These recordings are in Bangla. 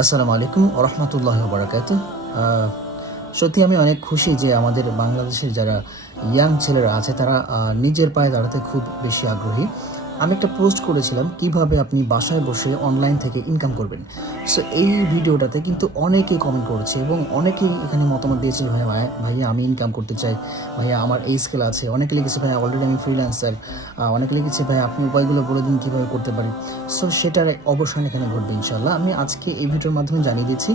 আসসালামু আলাইকুম ওয়া রাহমাতুল্লাহি ওয়া বারাকাতুহু। সত্যি আমি অনেক খুশি যে আমাদের বাংলাদেশের যারা ইয়াং ছেলেরা আছে তারা নিজের পায়ে দাঁড়াতে খুব বেশি আগ্রহী। আমি একটা পোস্ট করেছিলাম কিভাবে আপনি বাসায় বসে অনলাইন থেকে ইনকাম করবেন। সো এই ভিডিওটাতে কিন্তু অনেকেই কমেন্ট করেছে এবং অনেকেই এখানে মতামত দিয়েছে, ভাইয়া আমি ইনকাম করতে চাই, ভাইয়া আমার এই স্কিল আছে। অনেকে লিখেছে ভাইয়া অলরেডি আমি ফ্রিল্যান্সার, অনেকে লিখেছে ভাইয়া আপনি উপায়গুলো বলে দিন কীভাবে করতে পারি। সো সেটার অবসান এখানে ঘটবে ইনশাল্লাহ। আমি আজকে এই ভিডিওর মাধ্যমে জানিয়ে দিচ্ছি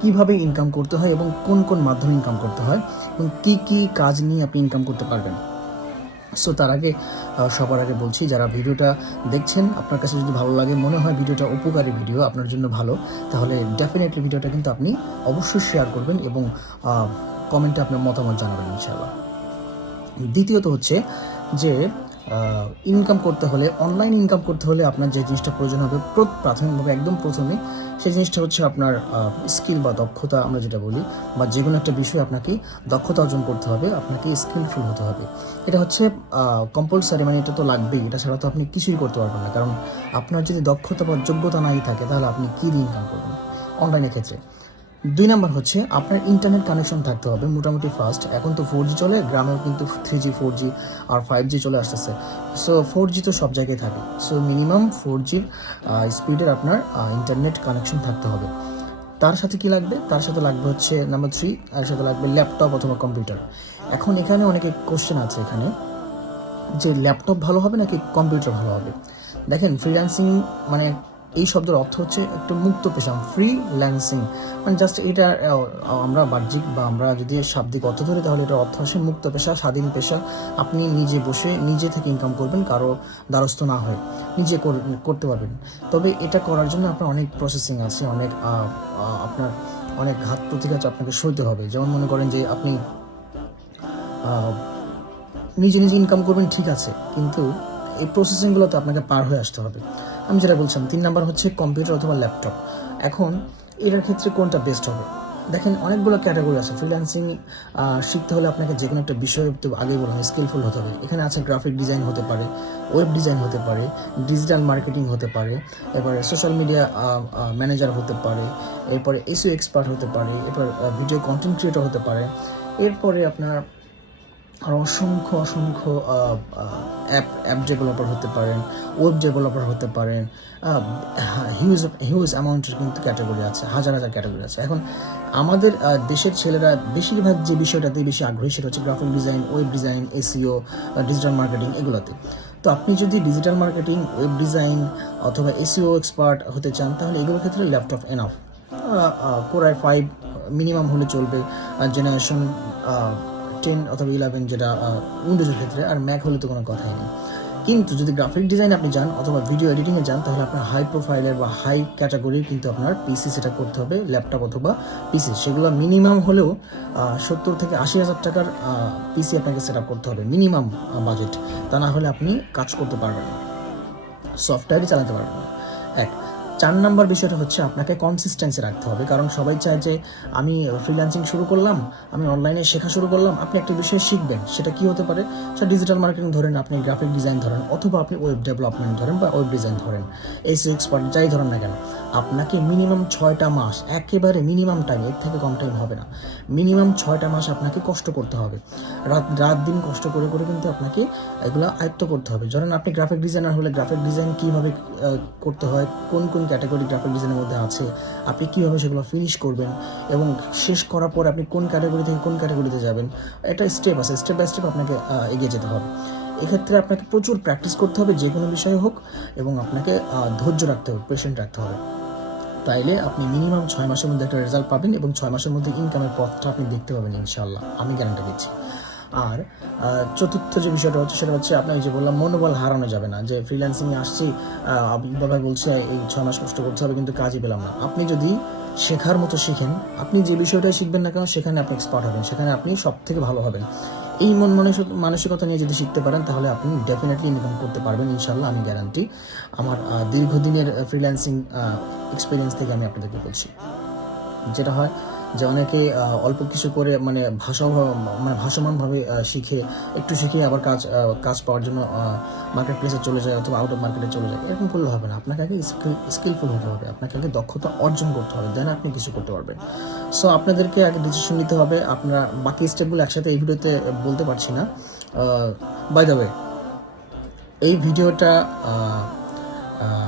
কীভাবে ইনকাম করতে হয় এবং কোন কোন মাধ্যমে ইনকাম করতে হয় এবং কী কী কাজ নিয়ে আপনি ইনকাম করতে পারবেন। সো তার আগে সবার আগে বলছি, যারা ভিডিওটা দেখছেন আপনার কাছে যদি ভালো লাগে, মনে হয় ভিডিওটা উপকারী ভিডিও আপনার জন্য ভালো, তাহলে ডেফিনেটলি ভিডিওটা কিন্তু আপনি অবশ্যই শেয়ার করবেন এবং কমেন্টে আপনার মতামত জানাবেন ইনশাআল্লাহ। দ্বিতীয়ত হচ্ছে যে ইনকাম করতে হলে, অনলাইন ইনকাম করতে হলে আপনার যে জিনিসটা প্রয়োজন হবে প্রাথমিকভাবে একদম প্রথমে, সেই জিনিসটা হচ্ছে আপনার স্কিল বা দক্ষতা আমরা যেটা বলি, বা যে কোনো একটা বিষয়ে আপনাকে দক্ষতা অর্জন করতে হবে, আপনাকে স্কিলফুল হতে হবে। এটা হচ্ছে কম্পালসারি, মানে এটা তো লাগবেই, এটা ছাড়া তো আপনি কিছুই করতে পারবেন না। কারণ আপনার যদি দক্ষতা বা যোগ্যতা নাই থাকে তাহলে আপনি কী দিয়ে ইনকাম করবেন অনলাইনের ক্ষেত্রে। 2 নাম্বার হচ্ছে আপনার ইন্টারনেট কানেকশন থাকতে হবে মোটামুটি ফাস্ট। এখন তো 4G চলে, গ্রামেও কিন্তু 3G 4G আর 5G চলে আসতেছে। সো 4G তো সব জায়গায় থাকে। সো মিনিমাম 4G স্পিডের আপনার ইন্টারনেট কানেকশন থাকতে হবে। তার সাথে কি লাগবে? তার সাথে লাগবে হচ্ছে নাম্বার 3, এর সাথে লাগবে ল্যাপটপ অথবা কম্পিউটার। এখন এখানে অনেকে কোশ্চেন আছে এখানে যে ল্যাপটপ ভালো হবে নাকি কম্পিউটার ভালো হবে। দেখেন, ফ্রিল্যান্সিং মানে এই শব্দের অর্থ হচ্ছে একটু মুক্ত পেশা, ফ্রিল্যান্সিং মানে জাস্ট এটা আমরা বাহ্যিক বা আমরা যদি শাব্দিক অর্থ ধরি তাহলে এটার অর্থ আসে মুক্ত পেশা, স্বাধীন পেশা। আপনি নিজে বসে নিজে থেকে ইনকাম করবেন, কারো দ্বারস্থ না হয়ে নিজে করতে পারবেন। তবে এটা করার জন্য আপনার অনেক প্রসেসিং আছে, আপনার অনেক ঘাত প্রতিঘাত আপনাকে সইতে হবে। যেমন মনে করেন যে আপনি নিজে নিজে ইনকাম করবেন, ঠিক আছে, কিন্তু এই প্রসেসিংগুলোতে আপনাকে পার হয়ে আসতে হবে। আমি যেটা বলছিলাম, 3 নাম্বার হচ্ছে কম্পিউটার অথবা ল্যাপটপ। এখন এটার ক্ষেত্রে কোনটা বেস্ট হবে? দেখেন, অনেকগুলো ক্যাটাগরি আছে। ফ্রিল্যান্সিং শিখতে হলে আপনাকে যে কোনো একটা বিষয়ে, তো আগেই বললাম, স্কিলফুল হতে হবে। এখানে আছে গ্রাফিক ডিজাইন হতে পারে, ওয়েব ডিজাইন হতে পারে, ডিজিটাল মার্কেটিং হতে পারে, এরপরে সোশ্যাল মিডিয়া ম্যানেজার হতে পারে, এরপরে এসইও এক্সপার্ট হতে পারে, এরপর ভিডিও কন্টেন্ট ক্রিয়েটর হতে পারে, এরপরে আপনার আর অসংখ্য অ্যাপ ডেভেলপার হতে পারেন, ওয়েব ডেভেলপার হতে পারেন। হিউজ অ্যামাউন্টের কিন্তু ক্যাটাগরি আছে, হাজার হাজার ক্যাটাগরি আছে। এখন আমাদের দেশের ছেলেরা বেশিরভাগ যে বিষয়টাতে বেশি আগ্রহী সেটা হচ্ছে graphic design, web design, SEO, digital marketing, এগুলোতে। তো আপনি যদি ডিজিটাল মার্কেটিং, ওয়েব ডিজাইন অথবা এসইও এক্সপার্ট হতে চান তাহলে এগুলোর ক্ষেত্রে laptop enough. Core i5 minimum হলে চলবে, জেনারেশন 10 অথবা 11 যেটা উইন্ডোজের ক্ষেত্রে, আর ম্যাক হলে তো কোনো কথাই নেই। কিন্তু যদি গ্রাফিক ডিজাইন আপনি যান অথবা ভিডিও এডিটিংয়ে যান তাহলে আপনার হাই প্রোফাইলের বা হাই ক্যাটাগরির কিন্তু আপনার পিসি সেট আপ করতে হবে, ল্যাপটপ অথবা পিসি। সেগুলো মিনিমাম হলেও 70 থেকে 80 হাজার টাকার পিসি আপনাকে সেট আপ করতে হবে, মিনিমাম বাজেট। তা না হলে আপনি কাজ করতে পারবেন না, সফটওয়্যারই চালাতে পারবেন না। 4 নাম্বার বিষয়টা হচ্ছে আপনাকে কনসিস্টেন্সি রাখতে হবে। কারণ সবাই চায় যে আমি ফ্রিল্যান্সিং শুরু করলাম, আমি অনলাইনে শেখা শুরু করলাম। আপনি একটা বিষয় শিখবেন, সেটা কি হতে পারে? সেটা ডিজিটাল মার্কেটিং ধরেন, আপনি গ্রাফিক ডিজাইন ধরেন, অথবা আপনি ওয়েব ডেভেলপমেন্ট ধরেন বা ওয়েব ডিজাইন ধরেন, এসইও এক্সপার্ট যাই ধরেন না কেন, আপনাকে মিনিমাম 6টা মাস, একেবারে মিনিমাম টাইম, এর থেকে কম টাইম হবে না, মিনিমাম 6টা মাস আপনাকে কষ্ট করতে হবে। রাত দিন কষ্ট করে করে কিন্তু আপনাকে এগুলো আয়ত্ত করতে হবে। ধরেন আপনি গ্রাফিক ডিজাইনার হলে গ্রাফিক ডিজাইন কীভাবে করতে হয়, কোন কোন ক্যাটাগরি গ্রাফিক ডিজাইনের মধ্যে আছে, আপনি কীভাবে সেগুলো ফিনিশ করবেন, এবং শেষ করার পর আপনি কোন ক্যাটাগরি থেকে কোন ক্যাটাগরিতে যাবেন, এটা স্টেপ আছে, স্টেপ বাই স্টেপ আপনাকে এগিয়ে যেতে হবে। এক্ষেত্রে আপনাকে প্রচুর প্র্যাকটিস করতে হবে, যে কোনো বিষয়ে হোক, এবং আপনাকে ধৈর্য রাখতে হবে, পেশেন্ট রাখতে হবে। তাইলে আপনি মিনিমাম 6 মাসের মধ্যে একটা রেজাল্ট পাবেন এবং 6 মাসের মধ্যে ইনকামের পথটা আপনি দেখতে পাবেন ইনশাআল্লাহ, আমি গ্যারান্টি দিচ্ছি। আর চতুর্থ যে বিষয়টা হচ্ছে সেটা হচ্ছে, আপনাকে যে বললাম, মনোবল হারানো যাবে না। যে ফ্রিল্যান্সিংয়ে আসছি, বাবা বলছে এই 6 মাস কষ্ট করতে হবে কিন্তু কাজই পেলাম না। আপনি যদি শেখার মতো শিখেন, আপনি যে বিষয়টাই শিখবেন না কেন সেখানে আপনি এক্সপার্ট হবেন, সেখানে আপনি সব থেকে ভালো হবেন। এই মানসিকতা নিয়ে যদি শিখতে পারেন তাহলে আপনি ডেফিনেটলি ইনকাম করতে পারবেন ইনশাআল্লাহ, আমি গ্যারান্টি। আমার দীর্ঘদিনের ফ্রিল্যান্সিং এক্সপিরিয়েন্স থেকে আমি আপনাদেরকে বলছি। যেটা হয় যে অনেকে অল্প কিছু করে মানে ভাসমানভাবে শিখে একটু শিখে আবার কাজ পাওয়ার জন্য মার্কেট প্লেসে চলে যায় অথবা আউট অফ মার্কেটে চলে যায়, এরকম করলে হবে না। আপনাকে আগে স্কিলফুল হতে হবে, আপনাকে আগে দক্ষতা অর্জন করতে হবে, দেন আপনি কিছু করতে পারবেন। সো আপনাদেরকে আগে ডিসিশন নিতে হবে। আপনারা বাকি স্টেপগুলো একসাথে এই ভিডিওতে বলতে পারছি না। বাই দ্য ওয়ে, এই ভিডিওটা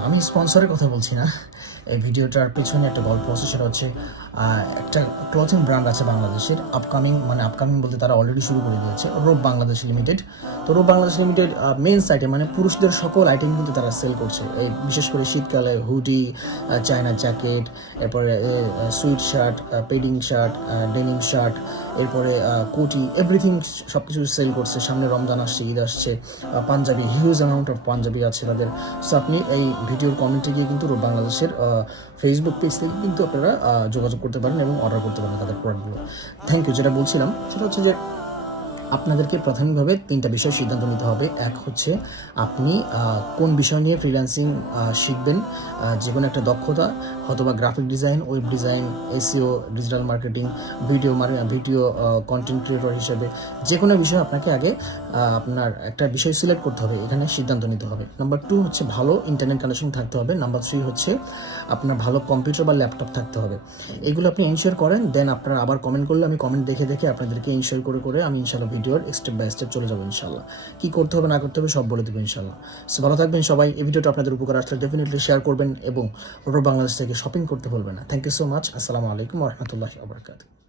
আমি স্পন্সরের কথা বলছি না, এই ভিডিওটার পিছনে একটা গল্প আছে। সেটা হচ্ছে একটা ক্লথিং ব্র্যান্ড আছে বাংলাদেশের, আপকামিং বলতে তারা অলরেডি শুরু করে দিয়েছে, রূপ বাংলাদেশ লিমিটেড। তো রূপ বাংলাদেশ লিমিটেড মেন্স আইটেম মানে পুরুষদের সকল আইটেম কিন্তু তারা সেল করছে। এই বিশেষ করে শীতকালে হুডি, চায়না জ্যাকেট, এরপরে sweet shirt, padding shirt, denim shirt, এরপরে কোটি, এভরিথিং সব কিছু সেল করছে। সামনে রমজান আসছে, ঈদ আসছে, panjabi, huge amount of panjabi আছে তাদের। সো আপনি এই ভিডিওর কমেন্টে গিয়ে কিন্তু রূপ বাংলাদেশের ফেসবুক পেজ থেকে কিন্তু আপনারা যোগাযোগ করতে পারেন এবং অর্ডার করতে পারেন তাদের প্রোডাক্টগুলো। Thank you. যেটা বলছিলাম সেটা হচ্ছে যে আপনাদেরকে প্রাথমিকভাবে 3টা বিষয় সিদ্ধান্ত নিতে হবে। এক হচ্ছে আপনি কোন বিষয় নিয়ে ফ্রিল্যান্সিং শিখবেন, যে কোনো একটা দক্ষতা, অথবা graphic design, web design, SEO, digital marketing, video content creator হিসেবে যে কোনো বিষয় আপনাকে আগে আপনার একটা বিষয় সিলেক্ট করতে হবে, এখানে সিদ্ধান্ত নিতে হবে। নাম্বার 2 হচ্ছে ভালো ইন্টারনেট কানেকশন থাকতে হবে। নাম্বার 3 হচ্ছে আপনার ভালো কম্পিউটার বা ল্যাপটপ থাকতে হবে। এগুলো আপনি এনশিওর করেন, দেন আপনারা আবার কমেন্ট করলে আমি কমেন্ট দেখে দেখে আপনাদেরকে এনশিওর করে আমি ইনশাল্লাহ ভিডিওর স্টেপ বাই স্টেপ চলে যাবো। ইনশাল্লাহ কী করতে হবে না করতে হবে সব বলে দেবো ইনশাল্লাহ। সো ভালো থাকবেন সবাই। এই ভিডিওটা আপনাদের উপকার আসলে ডেফিনেটলি শেয়ার করবেন এবং রূপ বাংলাদেশ থেকে শপিং করতে ভুলবেন না। Thank you so much. আসসালামু আলাইকুম ওয়া রাহমাতুল্লাহি ওয়া বারাকাতুহু।